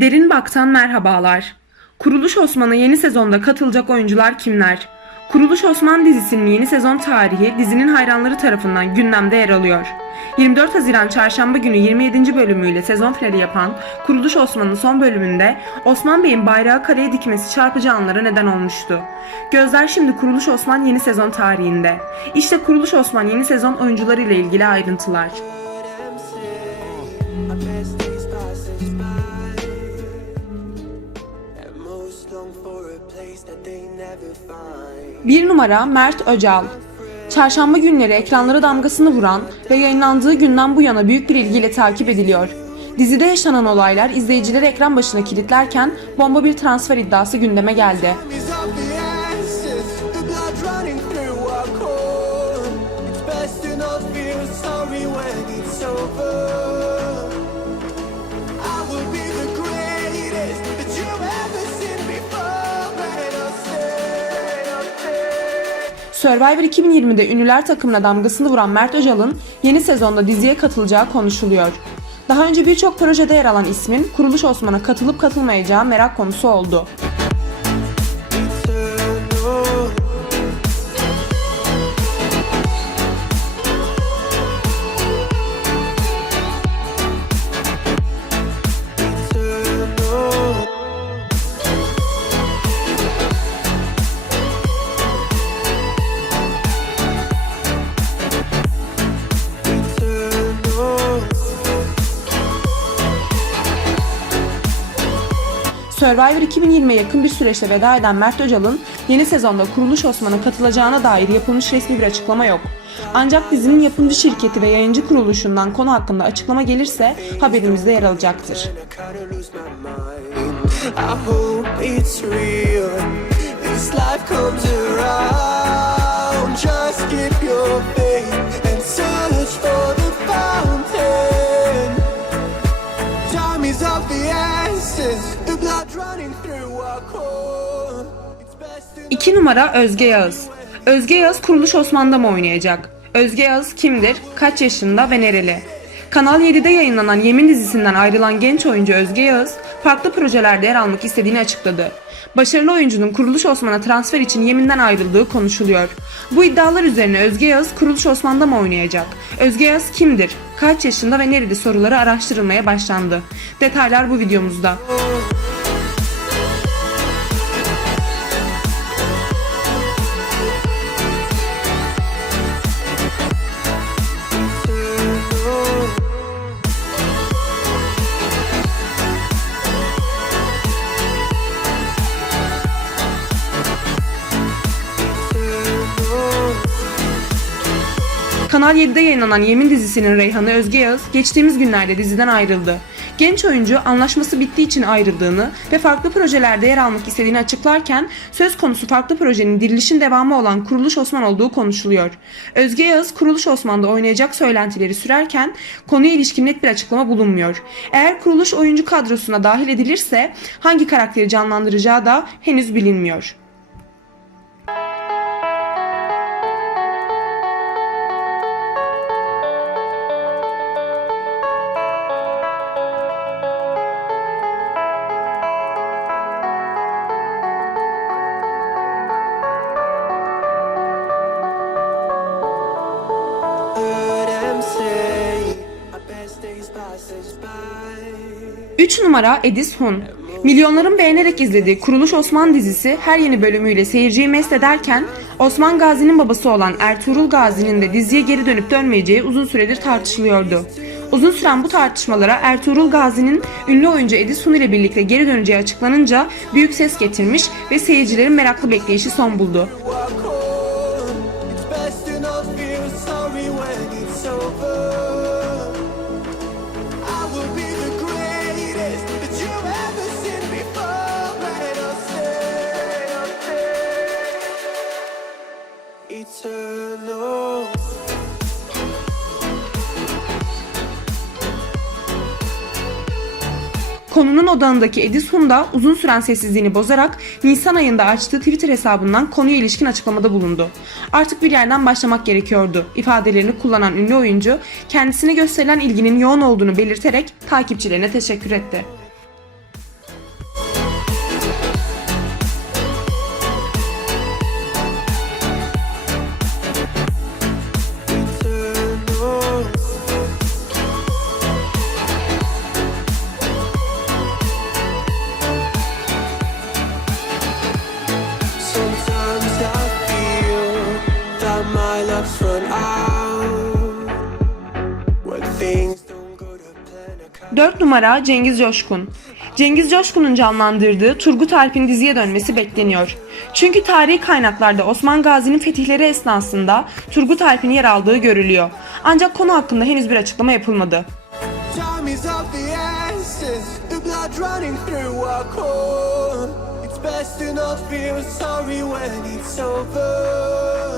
Derin Bak'tan merhabalar. Kuruluş Osman'a yeni sezonda katılacak oyuncular kimler? Kuruluş Osman dizisinin yeni sezon tarihi dizinin hayranları tarafından gündemde yer alıyor. 24 Haziran Çarşamba günü 27. bölümüyle sezon finali yapan Kuruluş Osman'ın son bölümünde Osman Bey'in bayrağı kaleye dikmesi çarpıcı anlara neden olmuştu. Gözler şimdi Kuruluş Osman yeni sezon tarihinde. İşte Kuruluş Osman yeni sezon oyuncuları ile ilgili ayrıntılar. 1 numara Mert Öcal. Çarşamba günleri ekranlara damgasını vuran ve yayınlandığı günden bu yana büyük bir ilgiyle takip ediliyor. Dizide yaşanan olaylar izleyicileri ekran başına kilitlerken bomba bir transfer iddiası gündeme geldi. Survivor 2020'de ünlüler takımına damgasını vuran Mert Öcal'ın yeni sezonda diziye katılacağı konuşuluyor. Daha önce birçok projede yer alan ismin Kuruluş Osman'a katılıp katılmayacağı merak konusu oldu. Survivor 2020'ye yakın bir süreçte veda eden Mert Öcal'ın yeni sezonda Kuruluş Osman'a katılacağına dair yapılmış resmi bir açıklama yok. Ancak dizinin yapımcı şirketi ve yayıncı kuruluşundan konu hakkında açıklama gelirse haberimizde yer alacaktır. Just keep your faith and search for the fountain. 2 numara Özge Yağız. Özge Yağız Kuruluş Osman'da mı oynayacak? Özge Yağız kimdir? Kaç yaşında ve nereli? Kanal 7'de yayınlanan Yemin dizisinden ayrılan genç oyuncu Özge Yağız, farklı projelerde yer almak istediğini açıkladı. Başarılı oyuncunun Kuruluş Osman'a transfer için Yemin'den ayrıldığı konuşuluyor. Bu iddialar üzerine Özge Yağız Kuruluş Osman'da mı oynayacak? Özge Yağız kimdir? Kaç yaşında ve nereli soruları araştırılmaya başlandı. Detaylar bu videomuzda. Kanal 7'de yayınlanan Yemin dizisinin Reyhan'ı Özge Yağız geçtiğimiz günlerde diziden ayrıldı. Genç oyuncu anlaşması bittiği için ayrıldığını ve farklı projelerde yer almak istediğini açıklarken söz konusu farklı projenin dirilişin devamı olan Kuruluş Osman olduğu konuşuluyor. Özge Yağız Kuruluş Osman'da oynayacak söylentileri sürerken konuya ilişkin net bir açıklama bulunmuyor. Eğer Kuruluş oyuncu kadrosuna dahil edilirse hangi karakteri canlandıracağı da henüz bilinmiyor. 3 numara Edis Hun. Milyonların beğenerek izlediği Kuruluş Osman dizisi her yeni bölümüyle seyirciyi mest ederken Osman Gazi'nin babası olan Ertuğrul Gazi'nin de diziye geri dönüp dönmeyeceği uzun süredir tartışılıyordu. Uzun süren bu tartışmalara Ertuğrul Gazi'nin ünlü oyuncu Edis Hun ile birlikte geri döneceği açıklanınca büyük ses getirmiş ve seyircilerin meraklı bekleyişi son buldu. It's best to not feel sorry when it's over. Konunun odağındaki Edis Hun da uzun süren sessizliğini bozarak Nisan ayında açtığı Twitter hesabından konuya ilişkin açıklamada bulundu. Artık bir yerden başlamak gerekiyordu ifadelerini kullanan ünlü oyuncu kendisine gösterilen ilginin yoğun olduğunu belirterek takipçilerine teşekkür etti. 4 numara Cengiz Coşkun. Cengiz Coşkun'un canlandırdığı Turgut Alp'in diziye dönmesi bekleniyor. Çünkü tarihi kaynaklarda Osman Gazi'nin fetihleri esnasında Turgut Alp'in yer aldığı görülüyor. Ancak konu hakkında henüz bir açıklama yapılmadı. Best to not feel sorry when it's over.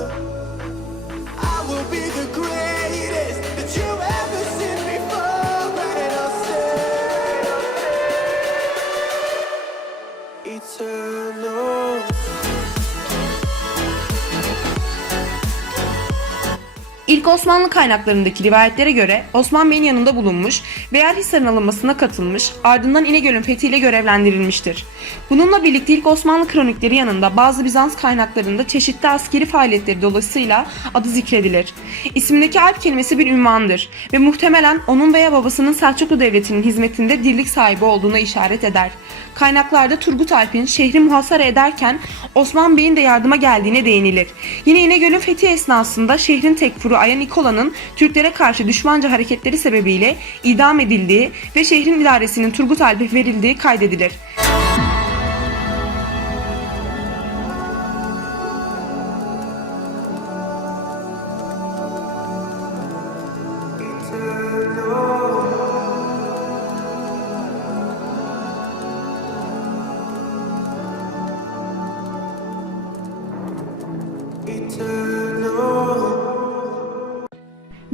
İlk Osmanlı kaynaklarındaki rivayetlere göre Osman Bey'in yanında bulunmuş ve Yerhisar'ın alınmasına katılmış, ardından İnegöl'ün fethiyle görevlendirilmiştir. Bununla birlikte ilk Osmanlı kronikleri yanında bazı Bizans kaynaklarında çeşitli askeri faaliyetleri dolayısıyla adı zikredilir. İsmindeki Alp kelimesi bir ünvandır ve muhtemelen onun veya babasının Selçuklu Devleti'nin hizmetinde dirlik sahibi olduğuna işaret eder. Kaynaklarda Turgut Alp'in şehri muhasara ederken Osman Bey'in de yardıma geldiğine değinilir. Yine İnegöl'ün fethi esnasında şehrin tekfuru Aya Nikola'nın Türklere karşı düşmanca hareketleri sebebiyle idam edildiği ve şehrin idaresinin Turgut Alp'e verildiği kaydedilir.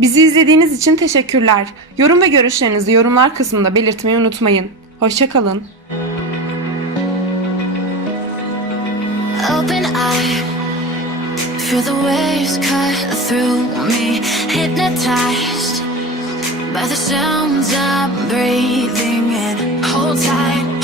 Bizi izlediğiniz için teşekkürler. Yorum ve görüşlerinizi yorumlar kısmında belirtmeyi unutmayın. Hoşçakalın. Open eye, feel the waves cut through me. Hypnotized by the sounds I'm breathing in. Hold tight,